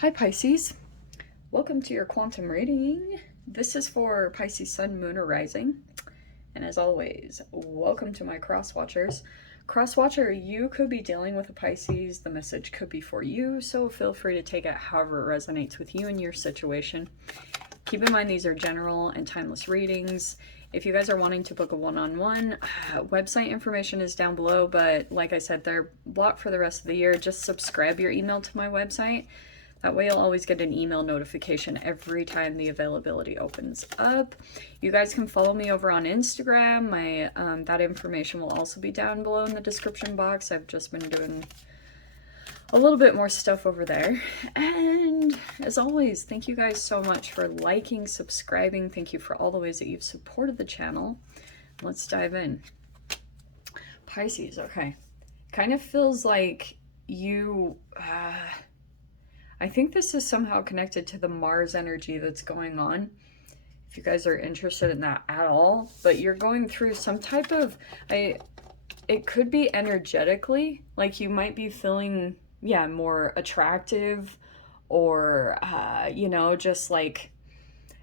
Hi Pisces, welcome to your quantum reading. This is for Pisces Sun, Moon, or Rising. And as always, welcome to my cross watchers. Cross watcher, you could be dealing with a Pisces. The message could be for you, so feel free to take it however it resonates with you and your situation. Keep in mind these are general and timeless readings. If you guys are wanting to book a one-on-one, website information is down below, but like I said, they're blocked for the rest of the year. Just subscribe your email to my website. That way you'll always get an email notification every time the availability opens up. You guys can follow me over on Instagram. My that information will also be down below in the description box. I've just been doing a little bit more stuff over there. And as always, thank you guys so much for liking, subscribing. Thank you for all the ways that you've supported the channel. Let's dive in. Pisces, okay. Kind of feels like you... I think this is somehow connected to the Mars energy that's going on, if you guys are interested in that at all. But you're going through some type of, it could be energetically, like you might be feeling, yeah, more attractive or, you know, just like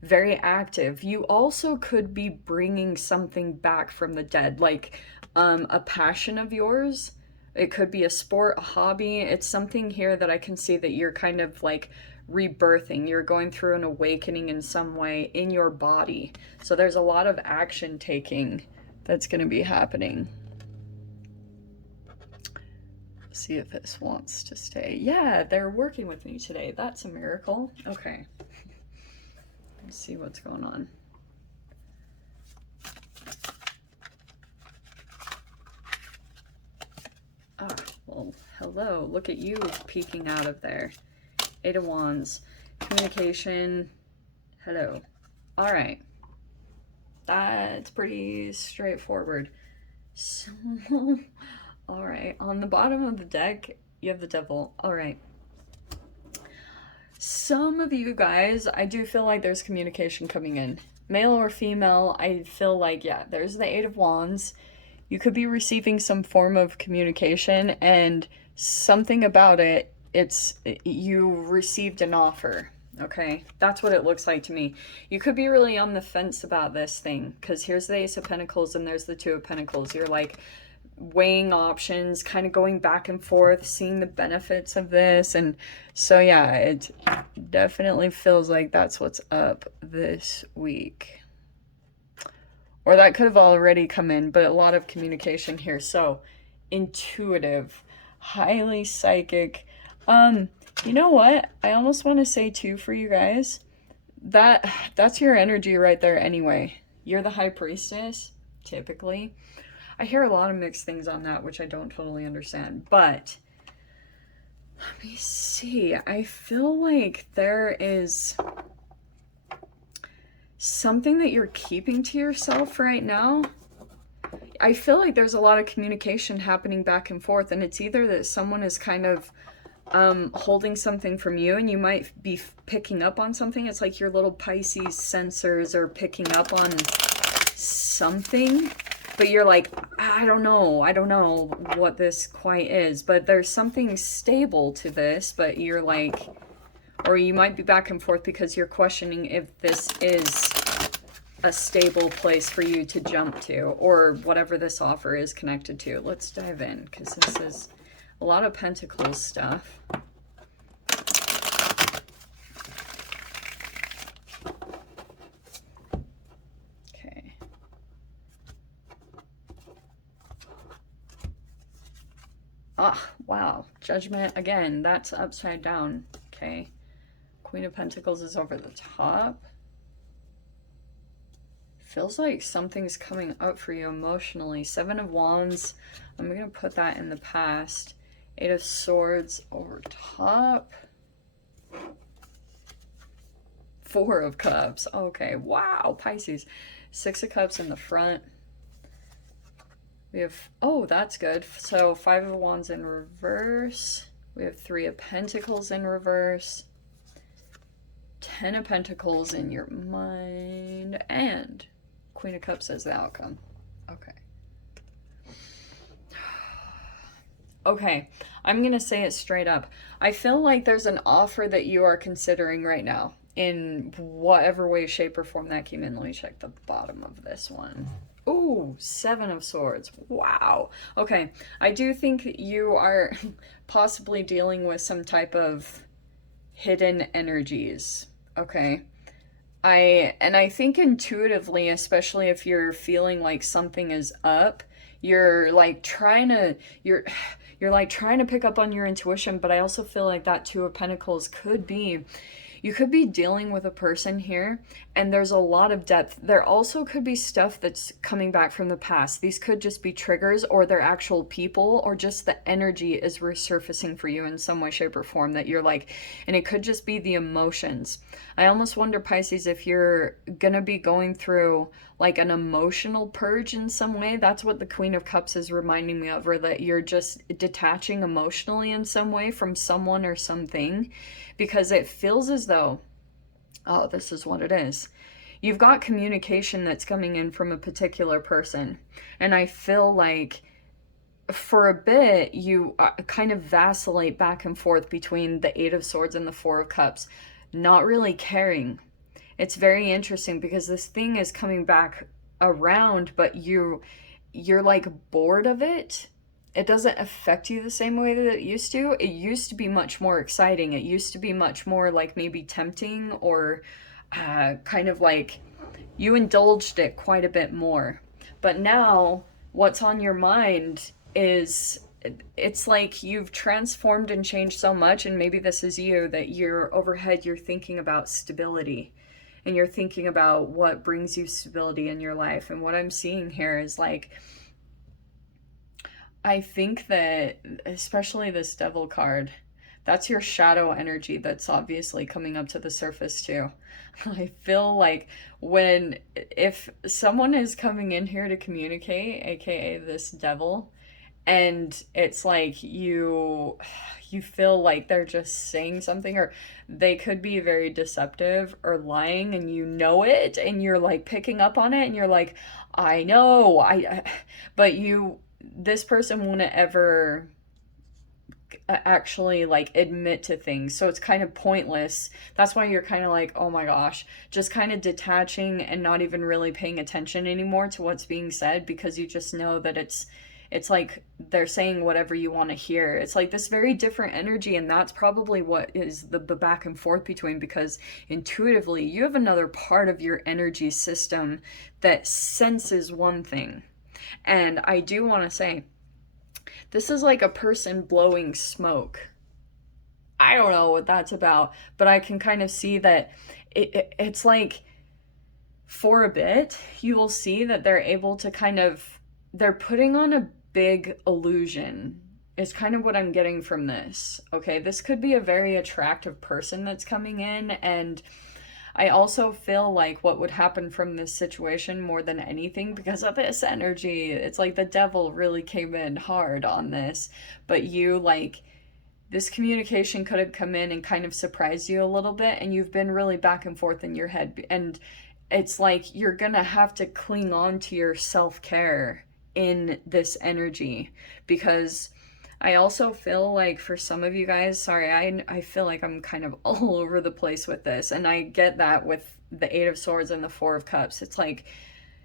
very active. You also could be bringing something back from the dead, like a passion of yours. It could be a sport, a hobby. It's something here that I can see that you're kind of like rebirthing. You're going through an awakening in some way in your body. So there's a lot of action taking that's going to be happening. Let's see if this wants to stay. Yeah, they're working with me today. That's a miracle. Okay. Let's see what's going on. Ah, well, hello. Look at you peeking out of there. Eight of Wands. Communication. Hello. All right. That's pretty straightforward. So, all right. On the bottom of the deck, you have the Devil. All right. Some of you guys, I do feel like there's communication coming in. Male or female, I feel like, yeah, there's the Eight of Wands. You could be receiving some form of communication, and something about it, it's you received an offer. Okay, that's what it looks like to me. You could be really on the fence about this thing, because here's the Ace of Pentacles and there's the Two of Pentacles. You're like weighing options, kind of going back and forth, seeing the benefits of this. And so yeah, it definitely feels like that's what's up this week. Or that could have already come in, but a lot of communication here. So, intuitive, highly psychic. You know what? I almost want to say too for you guys, that's your energy right there anyway. You're the High Priestess, typically. I hear a lot of mixed things on that, which I don't totally understand. But, let me see. I feel like there is something that you're keeping to yourself right now. I feel like there's a lot of communication happening back and forth, and it's either that someone is kind of holding something from you and you might be picking up on something. It's like your little Pisces sensors are picking up on something, but you're like, I don't know what this quite is, but there's something stable to this, but you're like, or you might be back and forth because you're questioning if this is a stable place for you to jump to, or whatever this offer is connected to. Let's dive in, because this is a lot of Pentacles stuff. Okay. Ah, wow. Judgment again. That's upside down. Okay. Queen of Pentacles is over the top. Feels like something's coming up for you emotionally. Seven of Wands. I'm going to put that in the past. Eight of Swords over top. Four of Cups. Okay, wow, Pisces. Six of Cups in the front. We have, oh, that's good. So Five of Wands in reverse. We have Three of Pentacles in reverse. 10 of Pentacles in your mind. And Queen of Cups as the outcome. Okay. Okay. I'm going to say it straight up. I feel like there's an offer that you are considering right now in whatever way, shape, or form that came in. Let me check the bottom of this one. Ooh, Seven of Swords. Wow. Okay. I do think you are possibly dealing with some type of hidden energies. Okay. I think intuitively, especially if you're feeling like something is up, you're like trying to you're like trying to pick up on your intuition, but I also feel like that Two of Pentacles could be, you could be dealing with a person here and there's a lot of depth. There also could be stuff that's coming back from the past. These could just be triggers, or they're actual people, or just the energy is resurfacing for you in some way, shape, or form that you're like, and it could just be the emotions. I almost wonder, Pisces, if you're gonna be going through like an emotional purge in some way. That's what the Queen of Cups is reminding me of, or that you're just detaching emotionally in some way from someone or something, because it feels as though, oh, this is what it is. You've got communication that's coming in from a particular person. And I feel like for a bit, you kind of vacillate back and forth between the Eight of Swords and the Four of Cups, not really caring. It's very interesting because this thing is coming back around, but you're like bored of it. It doesn't affect you the same way that it used to. It used to be much more exciting. It used to be much more like maybe tempting, or kind of like you indulged it quite a bit more. But now what's on your mind is, it's like you've transformed and changed so much, and maybe this is you, that you're overhead, you're thinking about stability, and you're thinking about what brings you stability in your life. And what I'm seeing here is like, I think that especially this Devil card, that's your shadow energy that's obviously coming up to the surface too. I feel like when, if someone is coming in here to communicate, aka this Devil, and it's like you feel like they're just saying something, or they could be very deceptive or lying, and you know it, and you're like picking up on it, and you're like, I know, but you, this person wouldn't ever actually like admit to things, so it's kind of pointless. That's why you're kind of like, oh my gosh, just kind of detaching and not even really paying attention anymore to what's being said, because you just know that it's like they're saying whatever you want to hear. It's like this very different energy, and that's probably what is the back and forth between, because intuitively you have another part of your energy system that senses one thing. And I do want to say, this is like a person blowing smoke. I don't know what that's about, but I can kind of see that it's like, for a bit, you will see that they're able to kind of, they're putting on a big illusion, is kind of what I'm getting from this. Okay, this could be a very attractive person that's coming in, and I also feel like what would happen from this situation more than anything, because of this energy, it's like the Devil really came in hard on this, but you like, this communication could have come in and kind of surprised you a little bit, and you've been really back and forth in your head, and it's like you're gonna have to cling on to your self-care in this energy, because I also feel like for some of you guys, sorry, I feel like I'm kind of all over the place with this, and I get that with the Eight of Swords and the Four of Cups. It's like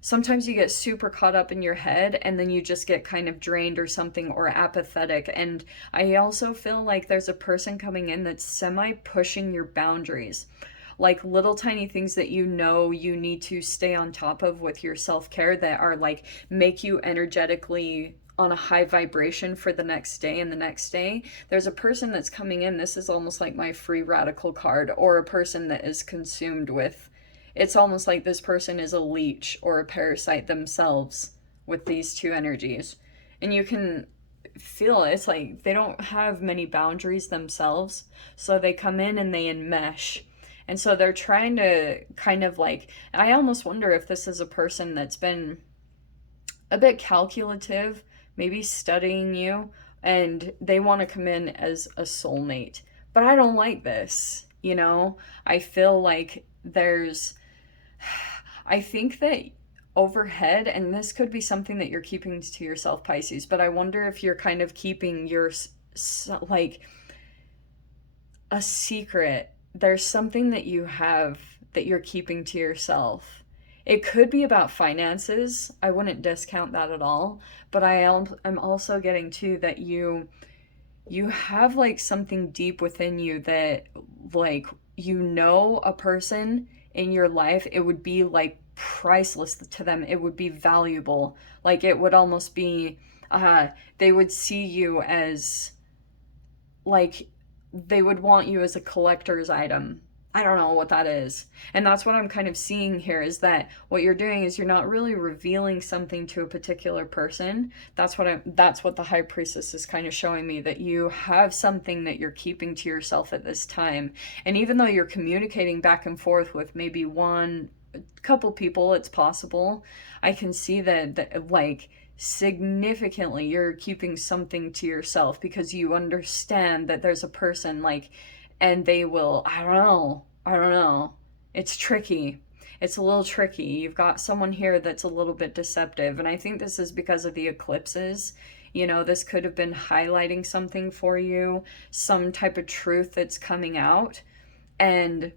sometimes you get super caught up in your head, and then you just get kind of drained or something, or apathetic. And I also feel like there's a person coming in that's semi pushing your boundaries, like little tiny things that you know you need to stay on top of with your self-care, that are like make you energetically on a high vibration for the next day and the next day. There's a person that's coming in, this is almost like my free radical card, or a person that is consumed with, it's almost like this person is a leech or a parasite themselves with these two energies. And you can feel it's like they don't have many boundaries themselves, so they come in and they enmesh. And so they're trying to kind of like, I almost wonder if this is a person that's been a bit calculative, maybe studying you, and they want to come in as a soulmate. But I don't like this, you know? I feel like there's, I think that overhead, and this could be something that you're keeping to yourself, Pisces, but I wonder if you're kind of keeping like a secret. There's something that you have that you're keeping to yourself. It could be about finances. I wouldn't discount that at all. But I'm also getting to that you have like something deep within you that, like, a person in your life, it would be like priceless to them. It would be valuable. Like it would almost be they would see you as like they would want you as a collector's item. I don't know what that is. And that's what I'm kind of seeing here, is that what you're doing is you're not really revealing something to a particular person. That's what the high priestess is kind of showing me, that you have something that you're keeping to yourself at this time. And even though you're communicating back and forth with maybe one couple people, it's possible. I can see that like significantly you're keeping something to yourself because you understand that there's a person, like, and they will, I don't know, it's tricky. It's a little tricky. You've got someone here that's a little bit deceptive, and I think this is because of the eclipses. This could have been highlighting something for you, some type of truth that's coming out. And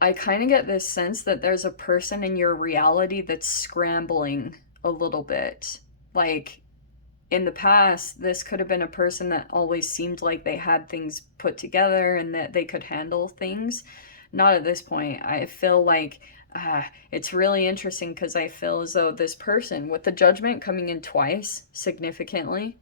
I kind of get this sense that there's a person in your reality that's scrambling a little bit. Like in the past, this could have been a person that always seemed like they had things put together and that they could handle things. Not at this point. I feel like it's really interesting because I feel as though this person, with the judgment coming in twice significantly,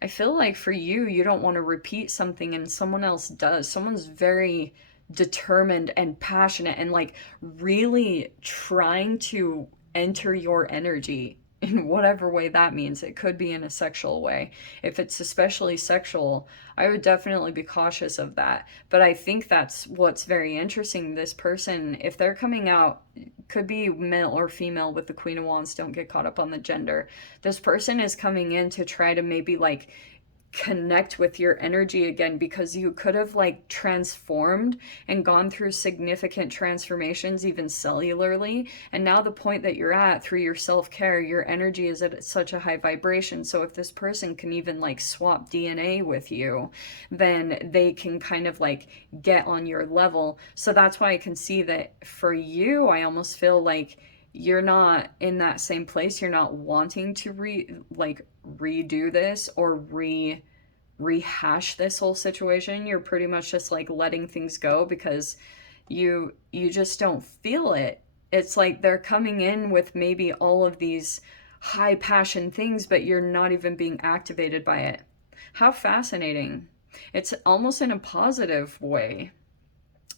I feel like for you, you don't want to repeat something and someone else does. Someone's very determined and passionate and like really trying to enter your energy in whatever way that means. It could be in a sexual way. If it's especially sexual, I would definitely be cautious of that. But I think that's what's very interesting. This person, if they're coming out, could be male or female with the Queen of Wands, don't get caught up on the gender. This person is coming in to try to maybe like connect with your energy again, because you could have like transformed and gone through significant transformations even cellularly, and now the point that you're at through your self-care, your energy is at such a high vibration. So if this person can even like swap DNA with you, then they can kind of like get on your level. So that's why I can see that for you, I almost feel like you're not in that same place. You're not wanting to redo this or rehash this whole situation. You're pretty much just like letting things go because you just don't feel it. It's like they're coming in with maybe all of these high passion things, but you're not even being activated by it. How fascinating. It's almost in a positive way,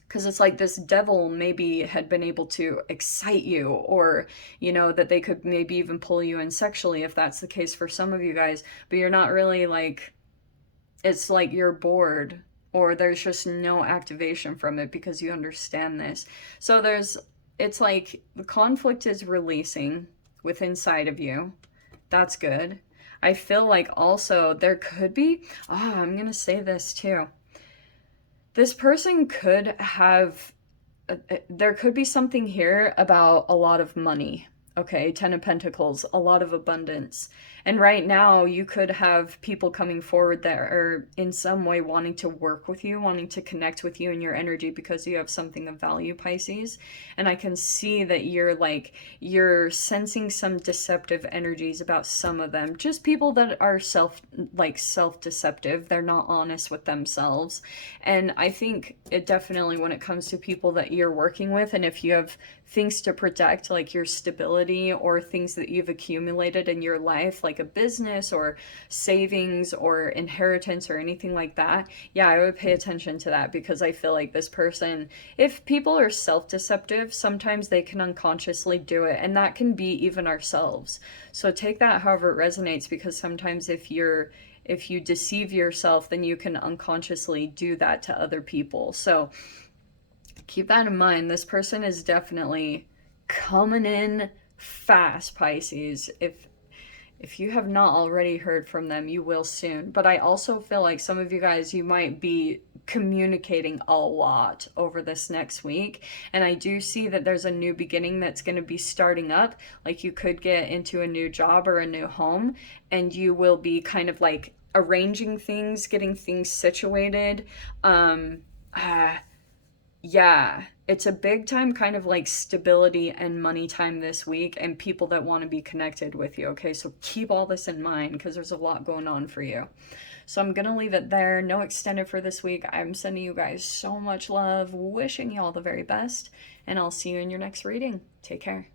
because it's like this devil maybe had been able to excite you, or that they could maybe even pull you in sexually if that's the case for some of you guys, but you're not really like, it's like you're bored, or there's just no activation from it because you understand this. So it's like the conflict is releasing with inside of you. That's good. I feel like also there could be, I'm going to say this too. This person could have, there could be something here about a lot of money. Okay, 10 of Pentacles, a lot of abundance. And right now, you could have people coming forward that are in some way wanting to work with you, wanting to connect with you in your energy because you have something of value, Pisces. And I can see that you're sensing some deceptive energies about some of them. Just people that are self-deceptive. They're not honest with themselves. And I think it definitely, when it comes to people that you're working with, and if you have things to protect, like your stability or things that you've accumulated in your life, like a business or savings or inheritance or anything like that, yeah, I would pay attention to that, because I feel like this person, if people are self-deceptive, sometimes they can unconsciously do it, and that can be even ourselves. So take that however it resonates, because sometimes if you deceive yourself, then you can unconsciously do that to other people. So keep that in mind. This person is definitely coming in fast, Pisces. If you have not already heard from them, you will soon. But I also feel like some of you guys, you might be communicating a lot over this next week. And I do see that there's a new beginning that's going to be starting up. Like you could get into a new job or a new home, and you will be kind of like arranging things, getting things situated. Yeah, it's a big time kind of like stability and money time this week, and people that want to be connected with you. Okay, so keep all this in mind because there's a lot going on for you. So I'm gonna leave it there. No extended for this week. I'm sending you guys so much love, wishing you all the very best, and I'll see you in your next reading. Take care.